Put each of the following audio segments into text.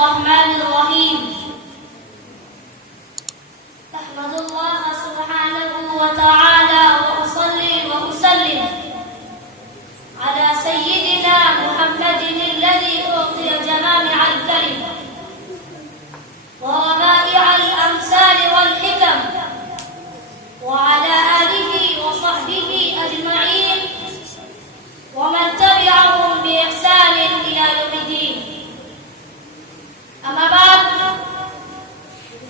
الرحمن الرحيم. أحمد الله سبحانه وتعالى وأصلي وأسلم على سيدنا محمد الذي أعطي جوامع الكلم ورائع الأمثال والحكم، وعلى آله وصحبه أجمعين ومن تبعهم بإحسان إلى يوم الدين. أما بعد،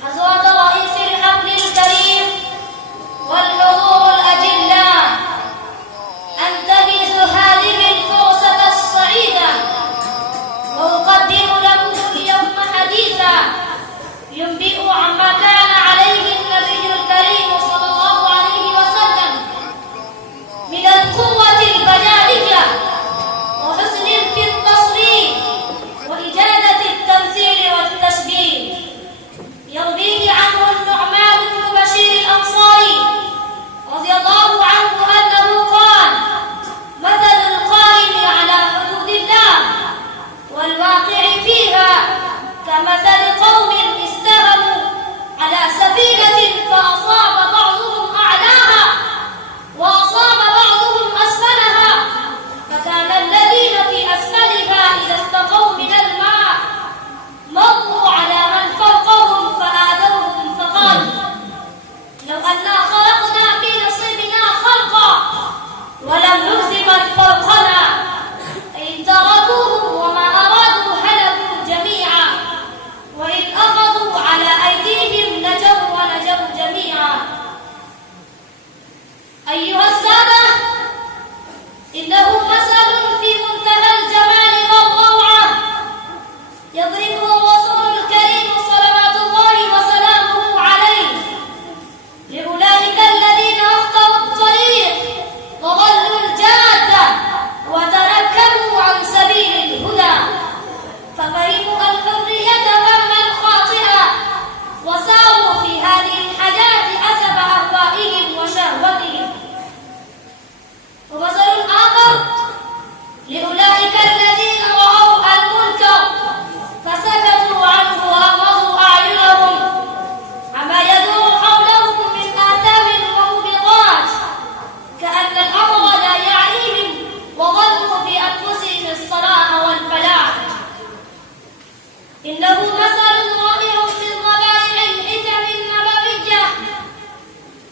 أزواج رئيس الحفل الكريم والحضور الأجلاء، أنتهز هذه الفرصة السعيدة وأقدم لكم اليوم حديثا ينبئ عما كان عليه النبي الكريم صلى الله عليه وسلم من القوة البدنية وحسن في التصريف وإجادة التمثيل والتشبيه. يرويه عنه النعمان بن بشير الأنصاري رضي الله عنه أنه قال: مثل القائم على حدود الله والواقع فيها كمثل قوم استهموا على سفينة فأصاب بعضهم أعلاها وأصاب بعضهم أسفلها، فكان الذين في أسفلها إذا استقوا من الماء مروا على من فوقهم فآذوهم فقالوا: لو أنا خلقنا في نصيبنا خلقا ولم نخز من فوقنا، إن تركوهم وما أرادوا هلكوا جميعا، وإن أخذوا على أيديهم نجوا ونجوا جميعا. أيها السادة، إنه مثل في منتهى الجمال والروعة يضربه الرسول الكريم صلوات الله وسلامه عليه لأولئك الذين أخطأوا الطريق وضلوا الجادة وتنكبوا عن سبيل الهدى، ففهموا الحرية فهما خاطئا وساروا في هذه الحياة حسب أهوائهم وشهوتهم. ومثل آخر لأولئك الذين رأوا المنكر فسكتوا عنه وأغمضوا أعينهم عما يدور حولهم من آثام وموبقات كأن الأمر لا يعنيهم، وظنوا بأنفسهم الصلاح والفلاح. إنه مثل رائع من ربائع الحكم النبوية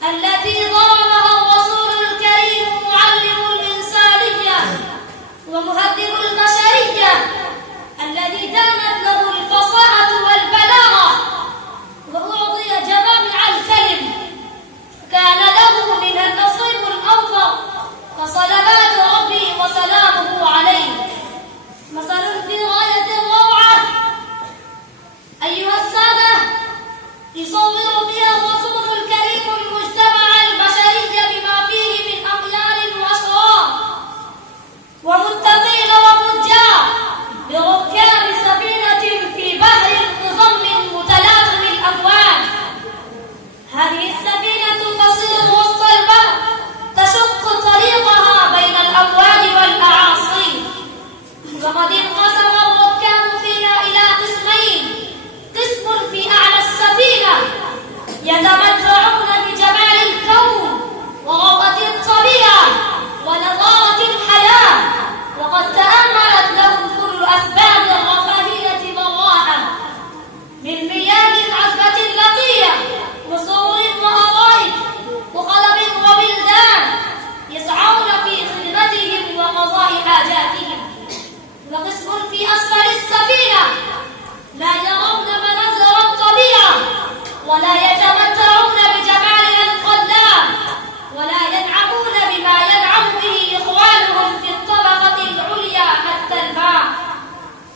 التي ضربها الرسول الكريم معلم الإنسانية ومهذب البشرية الذي دانت له الفصاحة والبلاغة وأعطي جوامع الكلم، كان له منها النصيب الأوفر، فصلوات ربي وسلامه عليه. مثل في غاية الروعة أيها السادة، يصور فيها الرسول الكريم المجتمع البشري بما فيه من أخيار وأشرار ومتقين وفجار بركاب سفينة في بحر مظلم متلاطم الأمواج. هذه السفينة تصير وسط البحر تشق طريقها بين الأمواج والأعاصير، وقد انقسم الركاب فيها إلى قسمين: قسم في أعلى السفينة يتمتعون بجمال الكون وروعة الطبيعة ونضارة الحياة، وقد تأملت لهم كل أسباب الرفاهية والراحة من مياه عذبة نقية وسرور وأرائك وخلق وبلدان يسعون في خدمتهم وقضاء حاجاتهم. وقسم في أسفل السفينة لا يرون مناظر الطبيعة ولا يتمتعون بجمالها الخلاب ولا ينعمون بما ينعم به إخوانهم في الطبقة العليا حتى الماء،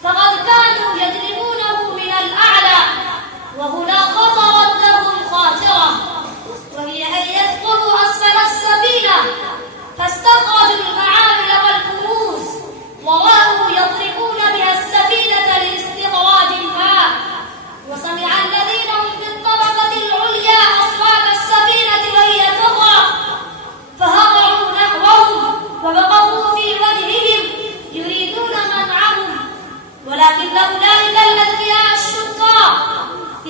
فقد كانوا يجلبونه من الأعلى، وهنا خطرت لهم خاطرة، وهي أن يدخلوا أسفل السفينة فاستخرجوا المعامل والكنوز ورأوا يضربون بها السفينة لاستخراج الماء. وسمع الذين هم في الطبقة العليا أصوات السفينة وهي تغرق، فهرعوا نحوهم ووقفوا في وجههم يريدون منعهم، ولكن أولئك الأذكياء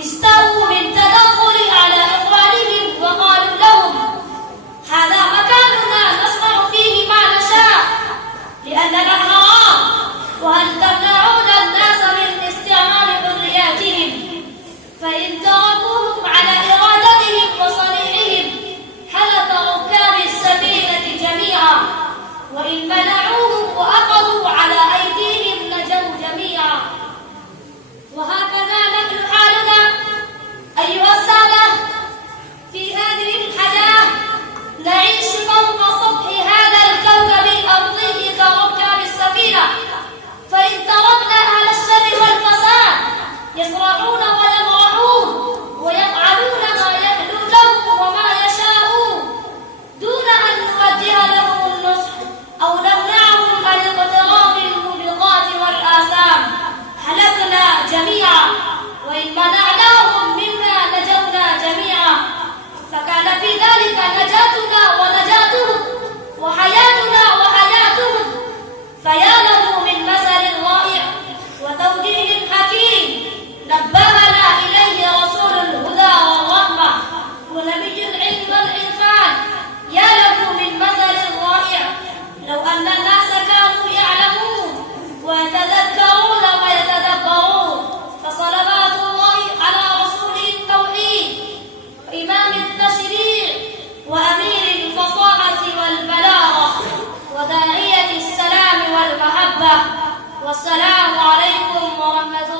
استووا من تدخل على إخوانهم وقالوا لهم هذا مكاننا نصنع فيه ما نشاء لأننا حرام، وهل تمنعون الناس من استعمال حرياتهم؟ فإن تركوهم على إرادتهم وصنيعهم حلق ركاب السفينة جميعا، وإن منعوهم وأخذوا على أيديهم نجوا جميعا. وهكذا نحن حالنا أيها السادة في هذه الحياة، نعيش فوق سطح هذا الكوكب الأرضي كركاب السفينة، فإن تركنا أهل الشر والفساد يسرعون ويمرحون ويفعلون ما يحلو لهم وما يشاءون دون أن نوجه لهم النصح أو نمنعهم عن اقتراب الموبقات والآثام هلكنا جميعا، وإن منعناهم مما نجونا جميعا. فكان في ذلك نجاتنا ونجاتهم وحياتنا وحياتهم. فيا له من مثل رائع وتوجيه حكيم نبهنا إليه رسول الهدى والرحمة ونبي العلم والعرفان. يا له من مثل رائع لو أن الناس كانوا يعلمون ويتذكرون ويتدبرون. فصلوات الله على رسوله التوحيد وإمام التشريع وأمير الفصاحة والبلاغة وداعية السلام والمحبة. والسلام عليكم ورحمة